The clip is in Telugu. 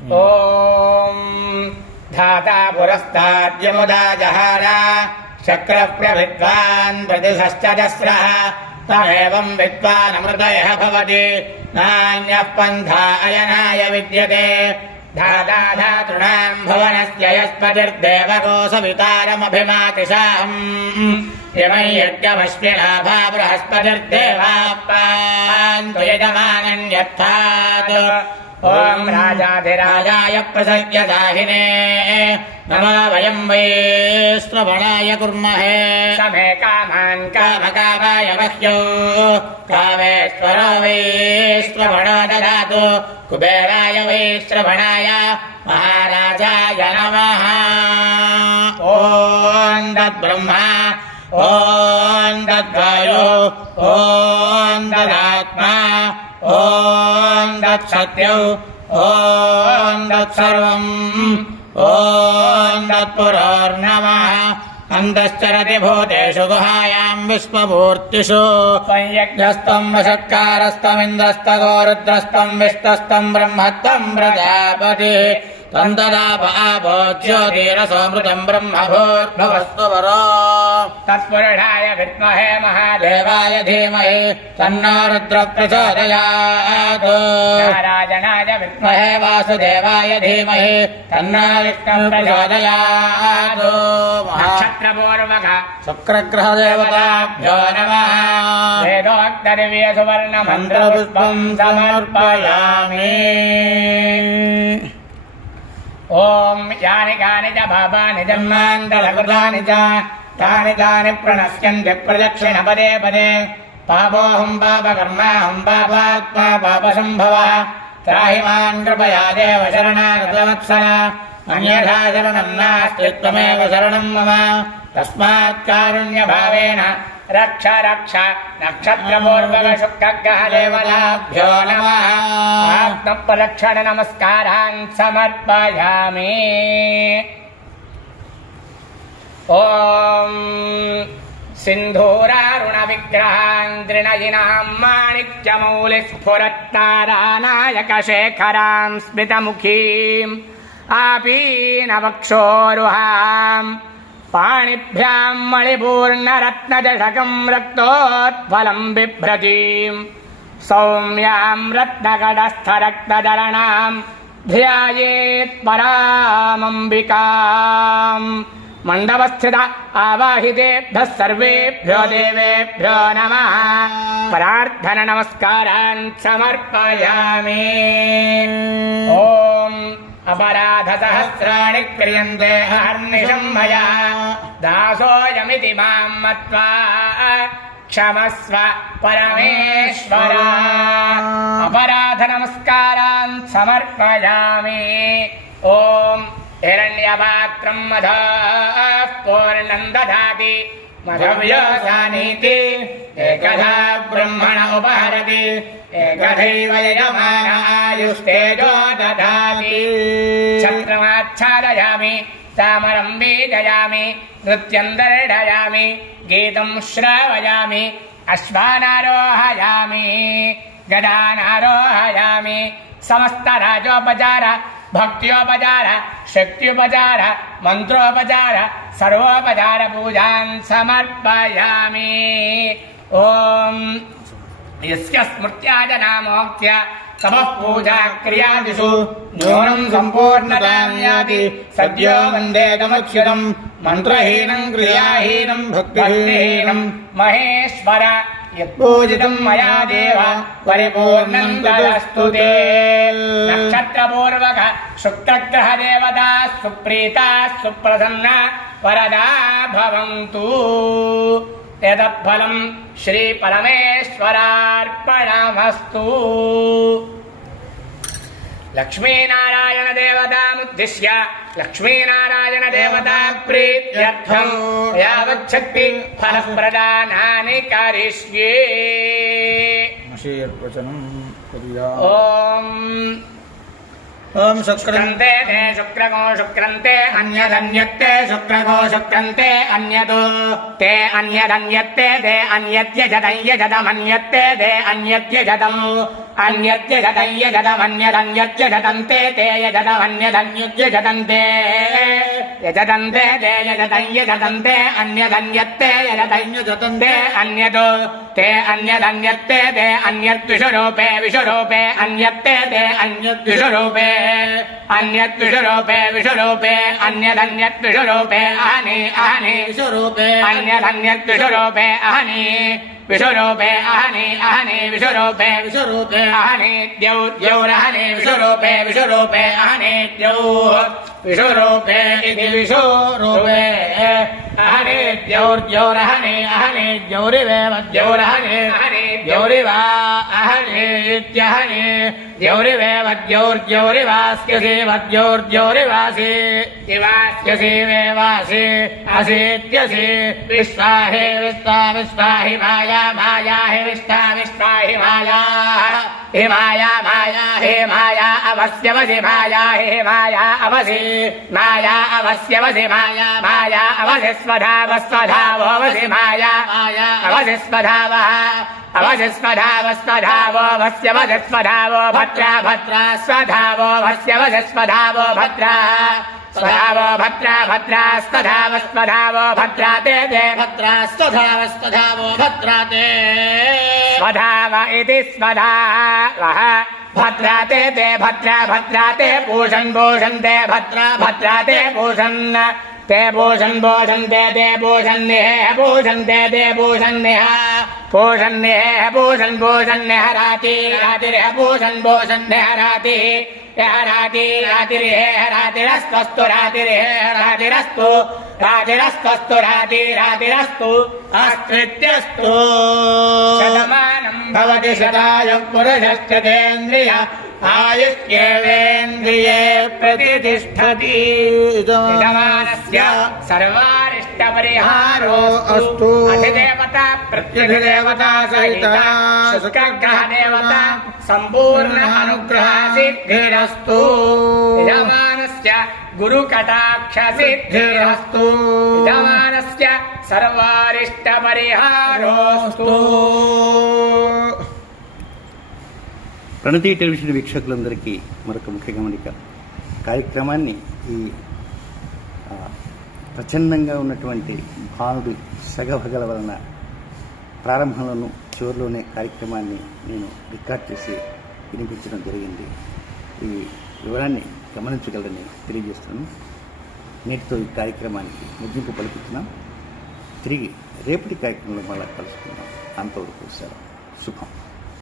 ॐ धाता पुरस्ताद्यमुदा जहार शक्रप्रविद्वान् प्रतिशश्च दस्रः तमेवम् विद्वानमृतयः भवति नान्यः पन्था अयनाय विद्यते धाता धातॄणाम् भुवनस्य यस्पतिर्देवकोसवितारमभिमातिशाहम् यमै ॐ राजाधिराजाय प्रसज्ञदाहिने नमो वयम् वै श्रवणाय कुर्महे समे कामान् कामकामाय मह्यो कामेश्वरो वै श्रवणो ददातु कुबेराय वै श्रवणाय महाराजाय नमः ॐ तद्ब्रह्मा ॐ तद्वायो ॐ तदात्मा ॐ तत्सत्यौ। ॐ तत्सर्वम् ॐ तत्पुरोर्नमः अन्तश्चरति भूतेषु गुहायाम् विश्वमूर्तिषु संयज्ञस्तम् वषत्कारस्तमिन्द्रस्तगोरुद्रस्तम् विष्टस्तम् ब्रह्मत्वम् तन्ददाप आवोच्योतिरसोमृतम् ब्रह्मभूर्भवस्त्वरो। तत्पुरुषाय विद्महे महादेवाय धीमहि तन्नो रुद्रप्रचोदयात्। राजनाय विद्महे वासुदेवाय धीमहि तन्नो विष्णुम् प्रचोदयात्। नक्षत्रपूर्वक शुक्रग्रहदेवताभ्यो नमः। वेदोक्तदिव्यसुवर्णमन्त्रपुष्पम् समर्पयामि। मन्त्रपुष्पम् समर्पयामि ॐ यानि कानि च पापानि जन्मान्तरकृतानि च तानि तानि प्रणश्यन्ति प्रदक्षिणपदे पदे पापोऽहम् पापकर्माहम् पापात्मा पापसम्भवः त्राहि माम् कृपया देव शरणागतवत्सल अन्यथा शरणम् नास्ति त्वमेव शरणम् मम तस्मात् कारुण्यभावेन रक्ष रक्ष नक्षत्रपूर्वक शुक्रग्रह देवताभ्यो नमः आत्मप्रदक्षिण नमस्कारान् समर्पयामि ॐ सिन्धूरारुणविग्रहान् तृणयिनाम् माणिक्यमौलिस्फुरत्तारानायकशेखराम् स्मितमुखीम् आपीनवक्षोरुहाम् पाणिभ्याम् मणिपूर्णरत्नजषकम् रक्तोत्फलम् बिभ्रतीम् सौम्याम् रत्नगडस्थरक्तदरणाम् ध्यायेत् परामम्बिकाम् मण्डवस्थित आवाहितेभ्यः सर्वेभ्यो देवेभ्यो नमः प्रार्थन नमस्कारान् समर्पयामि ॐ अपराधसहस्राणि क्रियन्ते हर्निशम् मया दासोऽयमिति माम् मत्वा क्षमस्व परमेश्वर अपराधनमस्कारान् समर्पयामि ॐ हिरण्यपात्रम् मधः पूर्णम् ददाति मधव्योसानीति एकधा ब्रह्मण उपहरति एकधैव यजमानायुस्तेजो ददाति चक्रमाच्छादयामि चामरम् बीजयामि नृत्यम् दर्शयामि गीतम् श्रावयामि अश्वानारोहयामि गदानारोहयामि समस्तराजोपचार भक्त्योपचार शक्त्योपचार మంత్రోపచార సర్వోపచార పూజాన్ సమర్పయామి. ఓం. యస్య స్మృత్యాజ నామోక్త్య తపః పూజా క్రియాదిషు. న్యూనం సంపూర్ణతాం యాతి సద్యో వందే గమక్షుదం మంత్రహీనం క్రియాహీనం భక్తిహీనం. మహేశ్వర. यत्पूजितम् मया देव परिपूर्णम् तदस्तु ते नक्षत्रपूर्वक शुक्रग्रह देवता सुप्रीता सुप्रसन्ना वरदा भवन्तु यदफलम् श्रीपरमेश्वरार्पणमस्तु लक्ष्मीनारायण లక్ష్మీనారాయణ దేవతా ప్రీత్యర్థం. యావచ్చక్తి ఫలప్రదానాని కారిష్యే. ఓం ఓం శుక్రంతే తే శుక్రగో శుక్రంతే అన్యదన్యత్తే శుక్రగో శుక్రంతే అన్యదు తే అన్యదన్యత్తే తే అన్యత్యజదయ్యజదమన్యత్తే తే అన్యత్యజదం. అన్యత్యజదయ్యజదమన్యదన్యత్యజదంతే తే యజదమన్యదన్యుజ్యజదంతే యజదంతే తే యజదయ్యజదంతే అన్యదన్యత్తే యజదయ్యజదంతే అన్యదు తే అన్యదన్యత్తే తే అన్యద్విషరూపే విషరూపే అన్యత్తే తే అన్యద్విషరూపే. అన్యద్విషరూపే విషరూపే అన్యదన్యద్విషరూపే అహని అహని స్వరూపే అన్యదన్యద్విషరూపే అహని విషరూపే అహని అహని విషరూపే. విశ్వరూపే అహని ద్యౌ ద్యౌరహని విషరూపే విషరూపే అహని ద్యౌ విషరూపే ఇది విషరూపే. అహని ద్యౌర్ద్యౌరహని అహని ద్యౌరివేవ ద్యౌరహని ద్యౌరివా అహని ఇత్యహని ద్యౌరివేవ ద్యౌర్ద్యౌరివాస్యసి వద్యౌర్ద్యౌరివాసి ఇవాస్యసి వేవాసి అసీత్యసి విశ్వాహే విశ్వా విశ్వాహి మాయా మాయా హి విశ్వా విశ్వా హి మాయా. హే మాయా మాయా హే మాయా అవశ్యవసి మాయా హే మాయా అవసి మాయా అవశ్యవసి మాయా మాయా అవసి స్వధావ స్వధావోవసి మాయా మాయా అవసి స్వధావ అవసి స్వధావ స్వధావో వస్యవసి స్వధావో భద్రా భద్రా స్వధావో వస్యవసి స్వధావో భద్రా स्वधावो भद्रा भद्रास्तधावस्वधावो भद्रा ते ते भद्रास्त्वधावस्त्वधावो भद्रा ते स्वधाव इति स्वधावः भद्रा ते ते भद्रा भद्रा ते भूषन् भूषन् ते भद्रा भद्रा ते भूषन् ते भूषन् भूषन् ते ते भूषन्निः भूषन् ते ते भूषन्निः भूषन्निः भूषन् भूषन्निहराति रातिर्ह भूषन् भूषन्निहरातिः రాతి రాతిరిహే రాతిరస్వస్తు రాతిరిహే రాతిరస్తు రాతిరస్వస్తు రాతి రాతిరస్తు అస్త్రిత్యస్తు శతమానం భవతి శతాయం పురుషస్తేంద్రియ ఆయుష్యేంద్రియే ప్రతిష్టతి. సర్వాణి అధిదేవత ప్రత్యధిదేవత సహిత శుక్రగ్రహ దేవత సంపూర్ణ అనుగ్రహ సిద్ధిరస్తు యజమానస్య గురు కటాక్ష సిద్ధిరస్తు యజమానస్య సర్వారిష్ట పరిహారోస్తు ప్రణతి టెలివిజన్ వీక్షకులందరికీ మరొక ముఖ్య గమనిక. కార్యక్రమాన్ని ఈ ప్రచండంగా ఉన్నటువంటి భానుడి సగభగల వలన ప్రారంభంలోనూ చివరిలోనే కార్యక్రమాన్ని నేను రికార్డ్ చేసి వినిపించడం జరిగింది. ఈ వివరాన్ని గమనించగలరని తెలియజేస్తున్నాను. నేటితో ఈ కార్యక్రమానికి ముగింపు పలుకుతున్నాం. తిరిగి రేపటి కార్యక్రమంలో మళ్ళా కలుసుకుందాం. అంతవరకు సెలవు. శుభం.